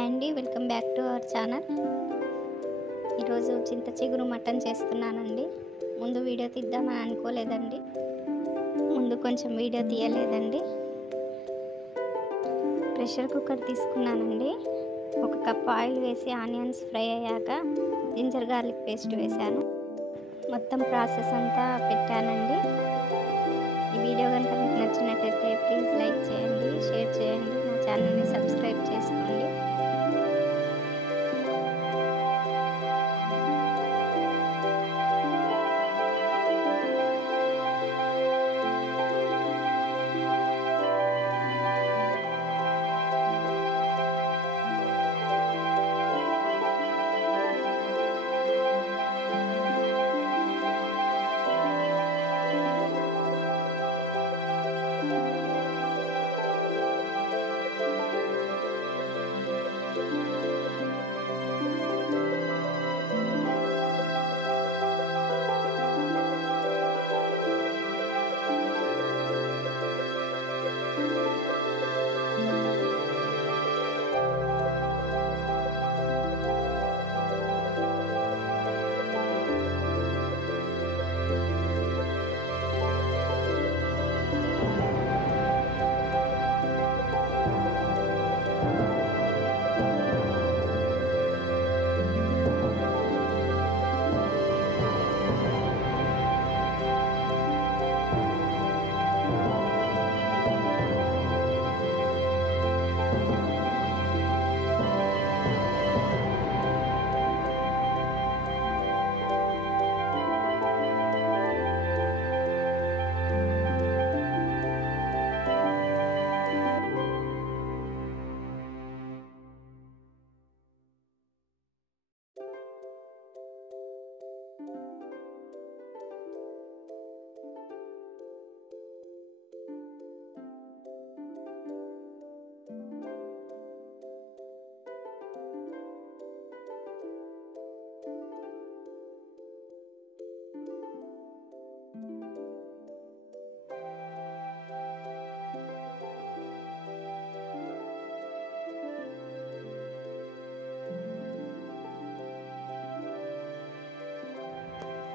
Hi అండి, welcome back to our channel. ఈరోజు చింత చిగురు మటన్ చేస్తున్నానండి. ముందు వీడియో తీద్దామని అనుకోలేదండి, ముందు కొంచెం వీడియో తీయలేదండి. ప్రెషర్ కుక్కర్ తీసుకున్నానండి. 1 కప్ ఆయిల్ వేసి ఆనియన్స్ ఫ్రై అయ్యాక జింజర్ గార్లిక్ పేస్ట్ వేశాను. మొత్తం ప్రాసెస్ అంతా పెట్టానండి. ఈ వీడియో కనుక మీకు నచ్చినట్టయితే ప్లీజ్ లైక్ చేయండి, షేర్ చేయండి, నా ఛానల్ని సబ్స్క్రైబ్ చేసుకోండి.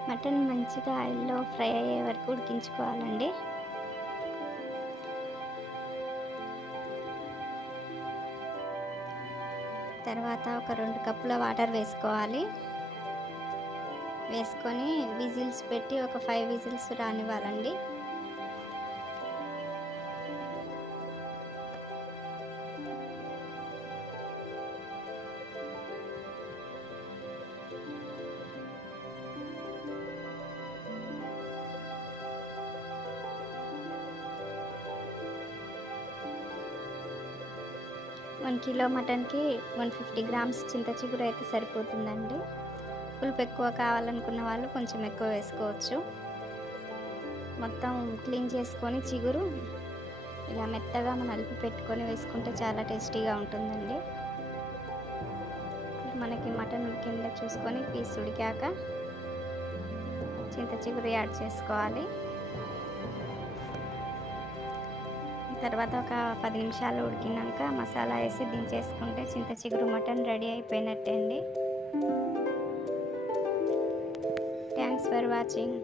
మటన్ మంచిగా ఆయిల్లో ఫ్రై అయ్యే వరకు ఉడికించుకోవాలండి. తర్వాత ఒక 2 కప్పుల వాటర్ వేసుకోవాలి. వేసుకొని విజిల్స్ పెట్టి ఒక 5 విజిల్స్ రానివ్వాలండి. వన్ కిలో మటన్కి 150 గ్రామ్స్ చింత చిగురు అయితే సరిపోతుందండి. పులుపు ఎక్కువ కావాలనుకున్న వాళ్ళు కొంచెం ఎక్కువ వేసుకోవచ్చు. మొత్తం క్లీన్ చేసుకొని చిగురు ఇలా మెత్తగా నలిపి పెట్టుకొని వేసుకుంటే చాలా టేస్టీగా ఉంటుందండి. మనకి మటన్ ఉడికిందో చూసుకొని పీస్ ఉడికాక చింత చిగురు యాడ్ చేసుకోవాలి. తర్వాత ఒక 10 నిమిషాలు ఉడికినాక మసాలా వేసి దించేసుకుంటే చింత చిగురు మటన్ రెడీ అయిపోయినట్టే అండి. Thanks for watching.